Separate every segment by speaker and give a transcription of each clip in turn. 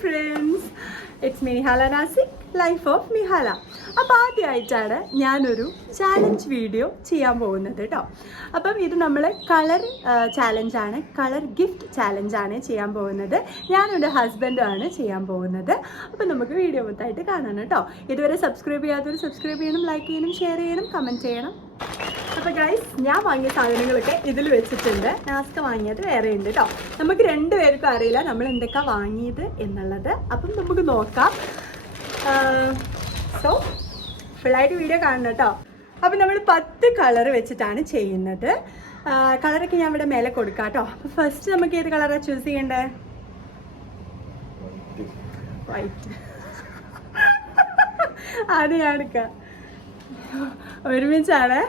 Speaker 1: friends. It's me, Halanasik life of Nihala അപ്പോൾ ആദ്യമായിട്ടാണ് ഞാനൊരു ചാലഞ്ച് വീഡിയോ ചെയ്യാൻ പോകുന്നത് കേട്ടോ അപ്പം ഇത് നമ്മൾ കളർ ചാലഞ്ചാണ് കളർ ഗിഫ്റ്റ് ചാലഞ്ചാണ് ചെയ്യാൻ പോകുന്നത്. ഞാനും എന്റെ ഹസ്ബൻഡുമാണ് ചെയ്യാൻ പോകുന്നത്. അപ്പം നമുക്ക് വീഡിയോ മൊത്തമായിട്ട് കാണണം കേട്ടോ ഇതുവരെ സബ്സ്ക്രൈബ് ചെയ്യാത്തവർ സബ്സ്ക്രൈബ് ചെയ്യണം ലൈക്ക് ചെയ്യണം ഷെയർ ചെയ്യണം കമന്റ് ചെയ്യണം. അപ്പോൾ ഗൈസ് ഞാൻ വാങ്ങിയ സാധനങ്ങളൊക്കെ ഇതിൽ വെച്ചിട്ടുണ്ട്. നാസ്ക വാങ്ങിയത് വേറെ ഉണ്ട് കേട്ടോ നമുക്ക് രണ്ടുപേർക്കും അറിയില്ല നമ്മൾ എന്തൊക്കെയാണ് വാങ്ങിയത് എന്നുള്ളത്. അപ്പം നമുക്ക് നോക്കാം. സോ ഫുള്ളായിട്ട് വീഡിയോ കാണണം കേട്ടോ അപ്പം നമ്മൾ പത്ത് കളർ വെച്ചിട്ടാണ് ചെയ്യുന്നത്. കളറൊക്കെ ഞാൻ ഇവിടെ മേലെ കൊടുക്കാം കേട്ടോ അപ്പോൾ ഫസ്റ്റ് നമുക്ക് ഏത് കളറാണ് ചൂസ് ചെയ്യേണ്ടത് വൈറ്റ് അത് ഞാൻ എടുക്കാം. ഒരുമിച്ചാണ്.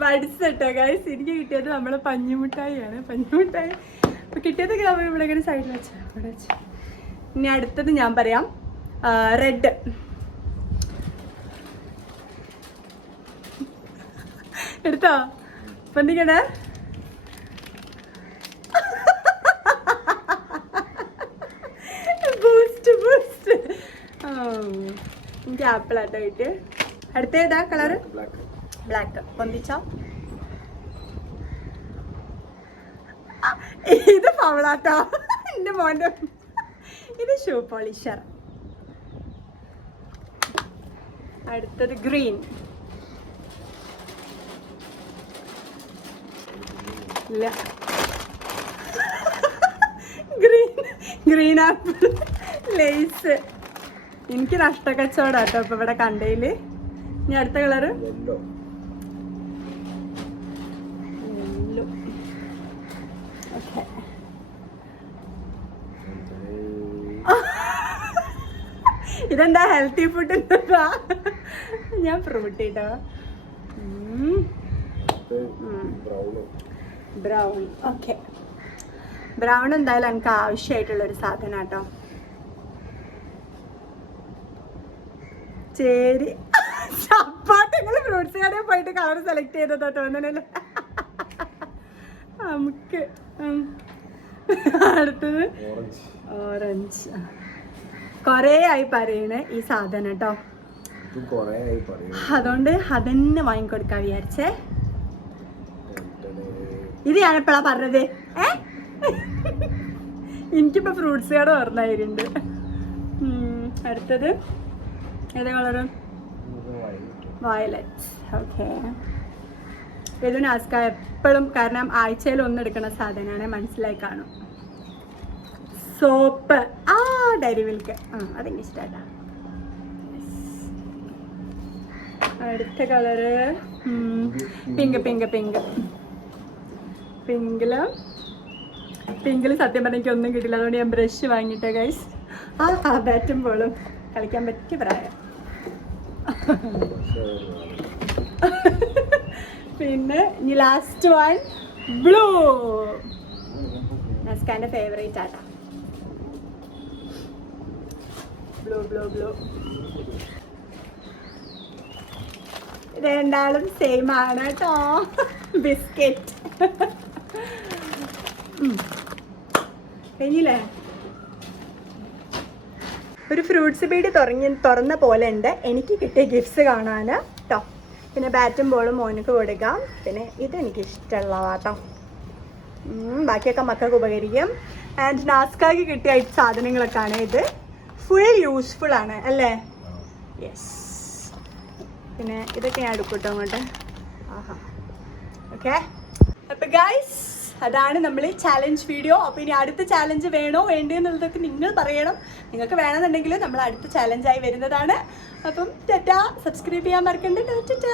Speaker 1: കേട്ടോ ഗൈസ് എനിക്ക് കിട്ടിയത് നമ്മളെ പഞ്ഞിമുട്ടായിയാണ്. പഞ്ഞിമുട്ടായി. അപ്പോൾ കിട്ടിയതൊക്കെ നമ്മൾ ഇവിടെ ഇങ്ങനെ സൈഡിൽ വെച്ച ഇവിടെ വെച്ച്. ഇനി അടുത്തത് ഞാൻ പറയാം റെഡ് എടുത്തോ? പന്തിക്കട ബൂസ്റ്റ് ബൂസ്റ്റ് എനിക്ക് ആപ്പിൾ ആട്ടോ കിട്ടിയ. അടുത്ത ഏതാ കളറ് ബ്ലാക്ക് പൊന്തിച്ചോ? ഇത് ഫവളാട്ടോ എന്റെ മോന്റെ ഇത് ഷൂ പോളിഷർ. അടുത്തത് ഗ്രീൻ. ഇല്ല. Green green apple Lay's. എനിക്ക് നഷ്ടക്കച്ചവടാട്ടോ ഇപ്പൊ ഇവിടെ കണ്ടതിൽ ഇനി അടുത്ത കളറ്? ഇതെന്താ ഹെൽത്തി ഫുഡ് ഞാൻ
Speaker 2: ബ്രൗണ്
Speaker 1: ബ്രൗൺ. ഓക്കെ ബ്രൗൺ എന്തായാലും എനിക്ക് ആവശ്യമായിട്ടുള്ളൊരു സാധനം കേട്ടോ ചേരി. നിങ്ങൾ ഫ്രൂട്ട്സ് കടയിൽ പോയിട്ട് കളർ സെലക്ട് ചെയ്തതാ തോന്നണല്ലേ? നമുക്ക് അടുത്തത്
Speaker 2: ഓറഞ്ച്
Speaker 1: കൊറേ ആയി പറയണേ ഈ സാധനം കേട്ടോ. അതുകൊണ്ട് അതന്നെ വാങ്ങിക്കൊടുക്കാൻ വിചാരിച്ചേ. ഇത് ഞാനെപ്പോഴാ പറഞ്ഞത്. ഏ? എനിക്കിപ്പോ ഫ്രൂട്ട്സ് കട പറഞ്ഞായിരുന്നുണ്ട് അടുത്തത് ഏതാ കളറ് വയലറ്റ്. ഓക്കെ ഇത് നാസ്ക എപ്പോഴും കാരണം ആഴ്ചയിൽ ഒന്ന് എടുക്കുന്ന സാധനമാണ് മനസ്സിലായി കാണും. സോപ്പ്. ആ ഡയറി മിൽക്ക്. ആ അതെനിക്ക് ഇഷ്ടമായിട്ടാ അടുത്ത കളറ്. Pink pink pink. പിങ്കിൽ. പിങ്കിൽ സത്യം പറഞ്ഞാൽ എനിക്ക് ഒന്നും കിട്ടില്ല. അതുകൊണ്ട് ഞാൻ ബ്രഷ് വാങ്ങിയിട്ട് ഗൈസ് ആ ആ ബാറ്റും പോളും കളിക്കാൻ പറ്റിയ പ്രായം. പിന്നെ ഇനി ലാസ്റ്റ് വൺ ബ്ലൂ നസ്കാന്റെ ഫേവറേറ്റ് ആട്ടാ. ബ്ലൂ ബ്ലൂ ബ്ലൂ രണ്ടാളും സെയിം ആണ് കേട്ടോ. ബിസ്ക്കറ്റ് കഴിഞ്ഞില്ലേ ഒരു ഫ്രൂട്ട്സ് ബീഡ് തുറങ്ങി തുറന്ന പോലെ ഉണ്ട്. എനിക്ക് കിട്ടിയ ഗിഫ്റ്റ്സ് കാണാൻ കേട്ടോ പിന്നെ ബാറ്റും ബോളും മോനക്ക് കൊടുക്കാം. പിന്നെ ഇതെനിക്ക് ഇഷ്ടമുള്ളതാട്ടോ ബാക്കിയൊക്കെ മക്കൾക്ക് ഉപകരിക്കും. ആൻഡ് നാസ്കാക്ക് കിട്ടിയ സാധനങ്ങളൊക്കെ സാധനങ്ങളൊക്കെയാണ് ഇത്. ഫുൾ യൂസ്ഫുൾ ആണ് അല്ലേ? യെസ് പിന്നെ ഇതൊക്കെ ഞാൻ എടുക്കൂട്ടോ അങ്ങോട്ട്. ആഹാ. ഓക്കെ അപ്പൊ ഗൈസ് അതാണ് നമ്മൾ ഈ ചാലഞ്ച് വീഡിയോ അപ്പോൾ ഇനി അടുത്ത ചാലഞ്ച് വേണോ വേണ്ടോ എന്നുള്ളതൊക്കെ നിങ്ങൾ പറയണം. നിങ്ങൾക്ക് വേണമെന്നുണ്ടെങ്കിൽ നമ്മൾ അടുത്ത ചാലഞ്ചായി വരുന്നതാണ്. അപ്പം ടാറ്റ സബ്സ്ക്രൈബ് ചെയ്യാൻ മറക്കണ്ട. ടാറ്റ.